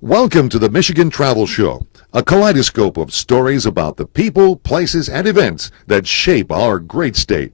Welcome to the Michigan Travel Show, a kaleidoscope of stories about the people, places, and events that shape our great state.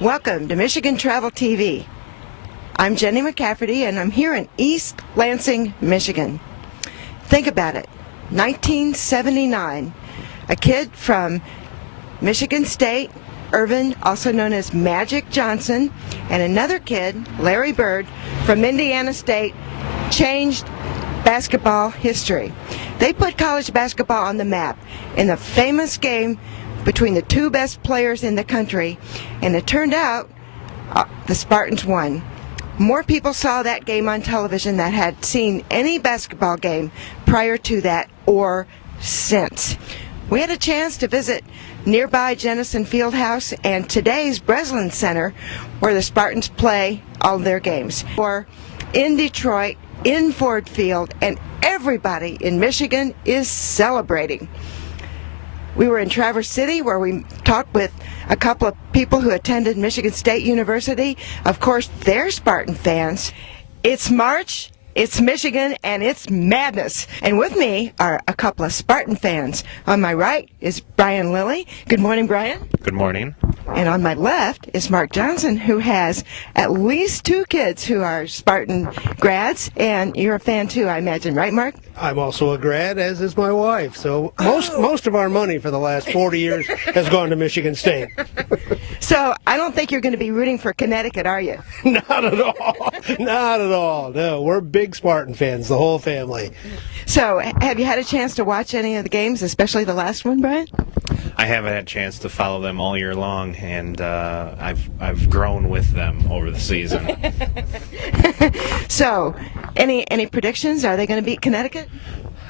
Welcome to Michigan Travel TV. I'm Jennie McCafferty, and I'm here in East Lansing, Michigan. Think about it. 1979, a kid from Michigan State, Irvin, also known as Magic Johnson, and another kid, Larry Bird, from Indiana State, changed basketball history. They put college basketball on the map in the famous game between the two best players in the country, and it turned out the Spartans won. More people saw that game on television than had seen any basketball game prior to that or since. We had a chance to visit nearby Jennison Fieldhouse and today's Breslin Center, where the Spartans play all their games. Or in Detroit, in Ford Field, and everybody in Michigan is celebrating. We were in Traverse City, where we talked with a couple of people who attended Michigan State University. Of course, they're Spartan fans. It's March, it's Michigan, and it's madness. And with me are a couple of Spartan fans. On my right is Brian Lilly. Good morning, Brian. Good morning. And on my left is Mark Johnson, who has at least two kids who are Spartan grads. And you're a fan too, I imagine, right, Mark? I'm also a grad, as is my wife. So most of our money for the last 40 years has gone to Michigan State. So I don't think you're going to be rooting for Connecticut, are you? Not at all. Not at all. No, we're big Spartan fans, the whole family. So have you had a chance to watch any of the games, especially the last one, Brian? I haven't had a chance to follow them all year long, and I've grown with them over the season. So, any predictions? Are they going to beat Connecticut?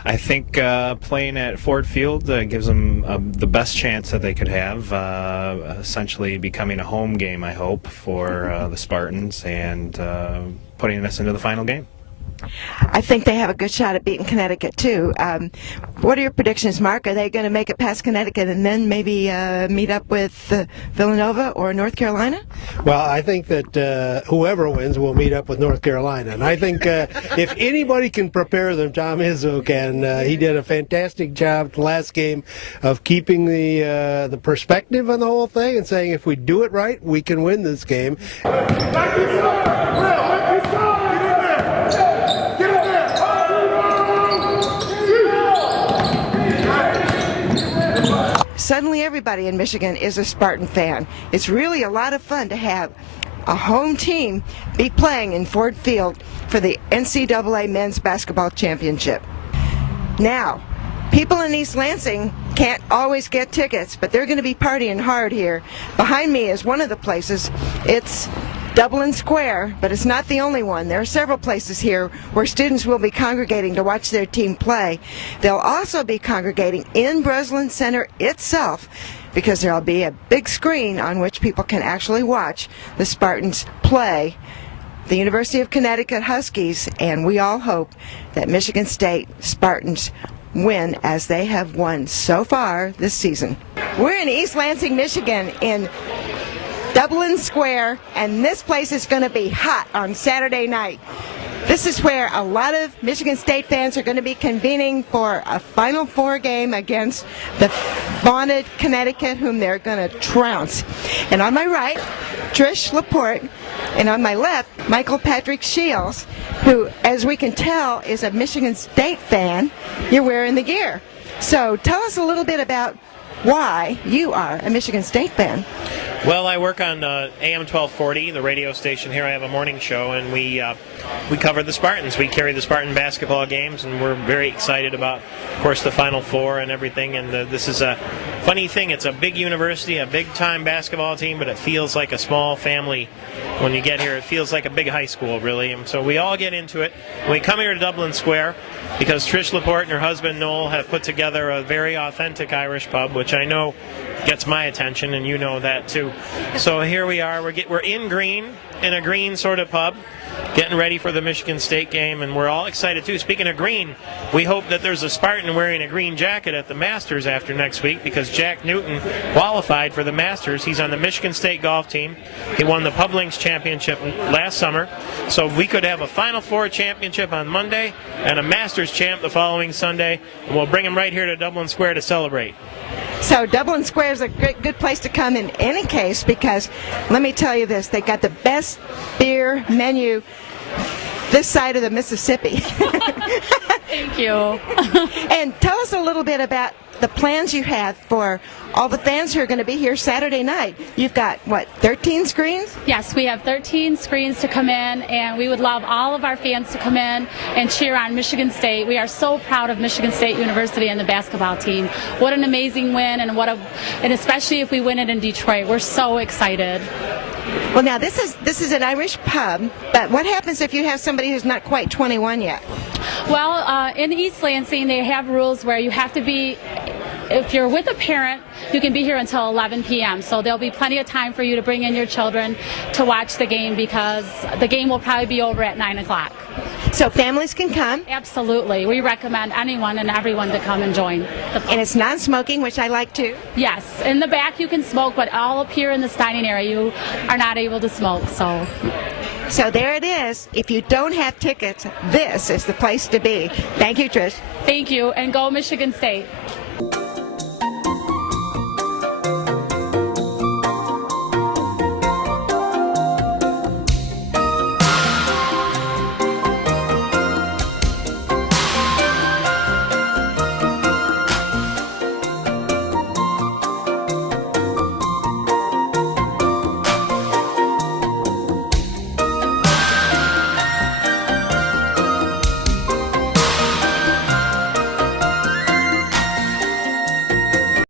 I think playing at Ford Field gives them the best chance that they could have, essentially becoming a home game, I hope, for the Spartans, and putting us into the final game. I think they have a good shot at beating Connecticut, too. What are your predictions, Mark? Are they going to make it past Connecticut and then maybe meet up with Villanova or North Carolina? Well, I think that whoever wins will meet up with North Carolina. And I think if anybody can prepare them, Tom Izzo can. He did a fantastic job the last game of keeping the perspective on the whole thing and saying if we do it right, we can win this game. Suddenly everybody in Michigan is a Spartan fan. It's really a lot of fun to have a home team be playing in Ford Field for the NCAA Men's Basketball Championship. Now, people in East Lansing can't always get tickets, but they're going to be partying hard here. Behind me is one of the places. It's Dublin Square, but it's not the only one. There are several places here where students will be congregating to watch their team play. They'll also be congregating in Breslin Center itself, because there'll be a big screen on which people can actually watch the Spartans play the University of Connecticut Huskies, and we all hope that Michigan State Spartans win as they have won so far this season. We're in East Lansing, Michigan, in Dublin Square, and this place is going to be hot on Saturday night. This is where a lot of Michigan State fans are going to be convening for a Final Four game against the vaunted Connecticut, whom they're going to trounce. And on my right, Trish Laporte, and on my left, Michael Patrick Shiels, who, as we can tell, is a Michigan State fan. You're wearing the gear. So tell us a little bit about why you are a Michigan State fan. Well, I work on AM 1240, the radio station here. I have a morning show, and we cover the Spartans. We carry the Spartan basketball games, and we're very excited about, of course, the Final Four and everything. And this is a funny thing. It's a big university, a big-time basketball team, but it feels like a small family when you get here. It feels like a big high school, really. And so we all get into it. We come here to Dublin Square because Trish Laporte and her husband Noel have put together a very authentic Irish pub, which I know gets my attention, and you know that too. So here we are. We're in green, in a green sort of pub, getting ready for the Michigan State game, and we're all excited too. Speaking of green, we hope that there's a Spartan wearing a green jacket at the Masters after next week, because Jack Newton qualified for the Masters. He's on the Michigan State golf team. He won the Pub Links Championship last summer, so we could have a Final Four championship on Monday and a Masters champ the following Sunday, and we'll bring him right here to Dublin Square to celebrate. So Dublin Square is a good place to come in any case, because let me tell you this, they got the best beer menu this side of the Mississippi. Thank you. And tell us a little bit about the plans you have for all the fans who are going to be here Saturday night. You've got, what, 13 screens? Yes, we have 13 screens to come in, and we would love all of our fans to come in and cheer on Michigan State. We are so proud of Michigan State University and the basketball team. What an amazing win, and especially if we win it in Detroit. We're so excited. Well, now this is an Irish pub, but what happens if you have somebody who's not quite 21 yet? Well, in East Lansing, they have rules where you have to be, if you're with a parent, you can be here until 11 p.m. So there'll be plenty of time for you to bring in your children to watch the game, because the game will probably be over at 9 o'clock. So families can come? Absolutely. We recommend anyone and everyone to come and join. And it's non-smoking, which I like too? Yes. In the back you can smoke, but all up here in this dining area you are not able to smoke. So there it is. If you don't have tickets, this is the place to be. Thank you, Trish. Thank you, and go Michigan State.